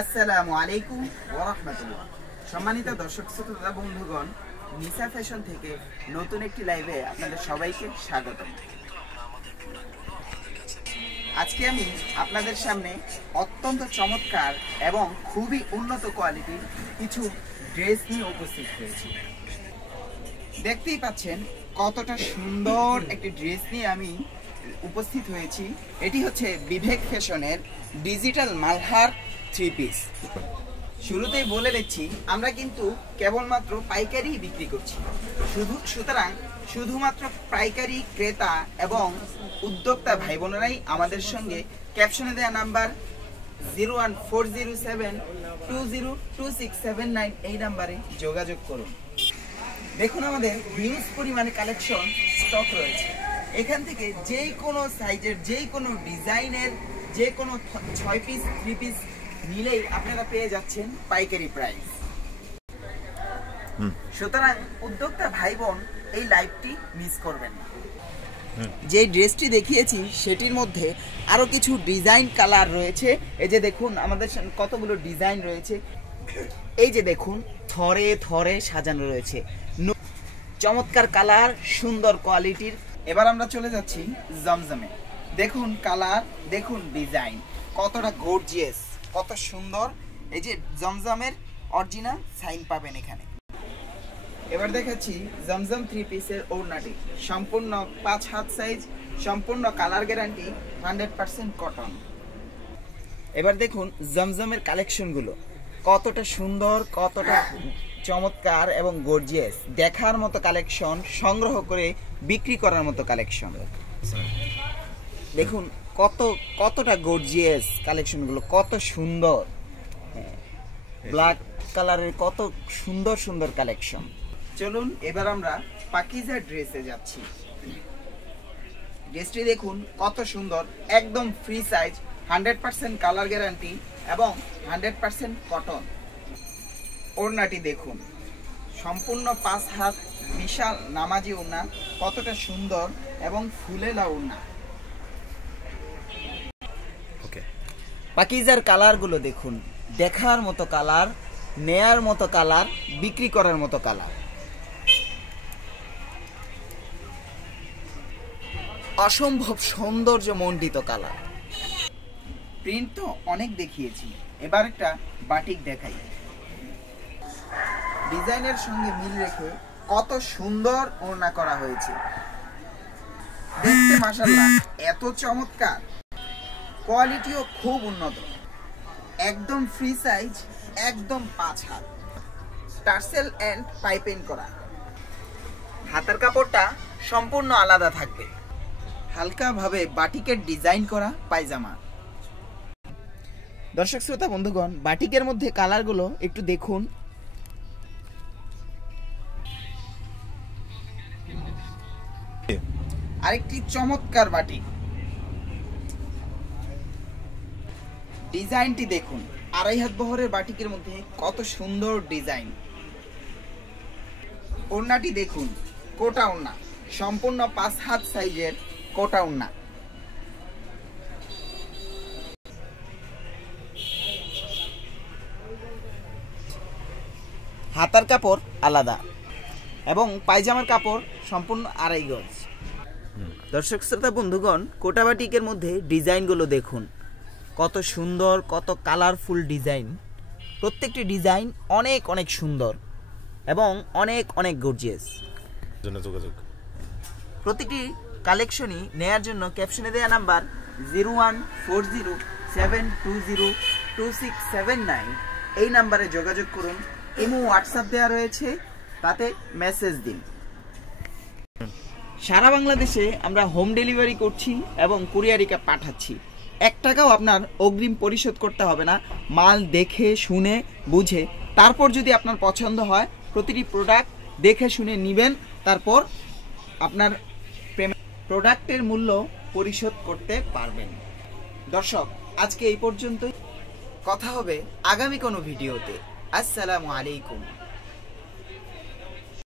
আসসালামু আলাইকুম ওয়া রাহমাতুল্লাহ। সম্মানিত দর্শক শ্রোতা বন্ধুগণ, নিসা ফ্যাশন থেকে নতুন একটি লাইভে আপনাদের সবাইকে স্বাগতম। আজকে আমি আপনাদের সামনে অত্যন্ত চমৎকার এবং খুবই উন্নত কোয়ালিটির কিছু ড্রেস নিয়ে উপস্থিত হয়েছি। দেখতেই পাচ্ছেন কতটা সুন্দর একটি ড্রেস নিয়ে আমি উপস্থিত হয়েছি। এটি হচ্ছে বিবেক ফ্যাশনের ডিজিটাল মালহার থ্রি পিস। শুরুতেই বলে দিচ্ছি, আমরা কিন্তু কেবলমাত্র পাইকারি বিক্রি করছি। সুতরাং শুধুমাত্র পাইকারি ক্রেতা এবং উদ্যোক্তা ভাই বোনেরাই আমাদের সঙ্গে ক্যাপশনে দেওয়া নাম্বার 01407202679 এই নাম্বারে যোগাযোগ করুন। দেখুন, আমাদের হিউজ পরিমাণে কালেকশন স্টক রয়েছে। এখান থেকে যে কোনো সাইজের, যে কোনো ডিজাইনের, যে কোনো 6 পিস 3 পিস নিলেই আপনারা পেয়ে যাচ্ছেন পাইকারি প্রাইস। সুতরাং উদ্যোক্তা ভাই বোন এই লাইভটি মিস করবেন না। যে ড্রেসটি দেখিয়েছি সেটির মধ্যে আরো কিছু ডিজাইন কালার রয়েছে। এই যে দেখুন, আমাদের কতগুলো ডিজাইন রয়েছে। এই যে দেখুন, থরে থরে সাজানো রয়েছে, চমৎকার কালার, সুন্দর কোয়ালিটির। এবার আমরা চলে যাচ্ছি জমজমে। দেখুন কালার, দেখুন ডিজাইন, কতটা গর্জিয়াস, কত সুন্দর। এই যে জমজমের অরিজিনাল সাইন পাবেন এখানে। এবার দেখাচ্ছি জমজম 3 পিসের ওড়নাটি, সম্পূর্ণ 5 হাত সাইজ, সম্পূর্ণ কালার গ্যারান্টি, 100% কটন। এবার দেখুন জমজমের কালেকশনগুলো কতটা সুন্দর, কতটা চমৎকার এবং গর্জিয়াস। দেখার মতো কালেকশন, সংগ্রহ করে বিক্রি করার মতো কালেকশন। দেখুন কতটা গর্জিয়াস কালেকশনগুলো, কত সুন্দর। ব্ল্যাক কালারের কত সুন্দর সুন্দর কালেকশন। চলুন এবার আমরা পাকিজা ড্রেসে যাচ্ছি। ড্রেসটি দেখুন কত সুন্দর, একদম ফ্রি সাইজ, 100% কালার গ্যারান্টি এবং 100% কটন। ওড়নাটি দেখুন, সম্পূর্ণ 5 হাত, বিশাল নামাজি ওড়না, কতটা সুন্দর এবং ফুলেলা ওড়না। পাকিজার কালারগুলো দেখুন, দেখার মতো কালার, নেয়ার মতো কালার, বিক্রি করার মতো কালার। অসম্ভব সৌন্দর্য মণ্ডিত কালার। প্রিন্ট তো অনেক দেখিয়েছি, এবার একটা বাটিক দেখাই। ডিজাইনের সঙ্গে মিল রেখে কত সুন্দর ওড়না করা হয়েছে, দেখতে মাশাআল্লাহ এত চমৎকার। কোয়ালিটিও খুব উন্নত, একদম ফ্রি সাইজ, একদম 5 হাত, টার্সেল এন্ড পাইপিং করা। হাতের কাপড়টা সম্পূর্ণ আলাদা থাকবে, হালকা ভাবে বাটিকের ডিজাইন করা পায়জামা। দর্শক শ্রোতা বন্ধুগণ, বাটিকের মধ্যে কালারগুলো একটু দেখুন। আরেকটি চমৎকার বাটিক, ডিজাইনটি দেখুন। 2.5 হাত বহরের বাটিকের মধ্যে কত সুন্দর ডিজাইন। ওড়নাটি দেখুন, কোটা ওড়না, সম্পূর্ণ 5 হাত সাইজের কোটা ওড়না। হাতার কাপড় আলাদা এবং পায়জামার কাপড় সম্পূর্ণ 2.5 গজ। দর্শক শ্রোতা বন্ধুগণ, কোটা বাটিকের মধ্যে ডিজাইনগুলো দেখুন, কত সুন্দর, কত কালারফুল ডিজাইন। প্রত্যেকটি ডিজাইন অনেক অনেক সুন্দর এবং অনেক অনেক গর্জিয়াস। প্রতিটি কালেকশনই নেয়ার জন্য ক্যাপশনে দেওয়া নাম্বার 01407202679 এই নাম্বারে যোগাযোগ করুন। ইমো, হোয়াটসঅ্যাপ দেওয়া রয়েছে, তাতে মেসেজ দিন। সারা বাংলাদেশে আমরা হোম ডেলিভারি করছি এবং কুরিয়ারিকা পাঠাচ্ছি। 1 টাকাও আপনার অগ্রিম পরিশোধ করতে হবে না। মাল দেখে শুনে বুঝে তারপর যদি আপনার পছন্দ হয়, প্রতিটি প্রোডাক্ট দেখে শুনে নেবেন, তারপর আপনার প্রোডাক্টের মূল্য পরিশোধ করতে পারবেন। দর্শক, আজকে এই পর্যন্তই, কথা হবে আগামী কোনো ভিডিওতে। আসসালামু আলাইকুম।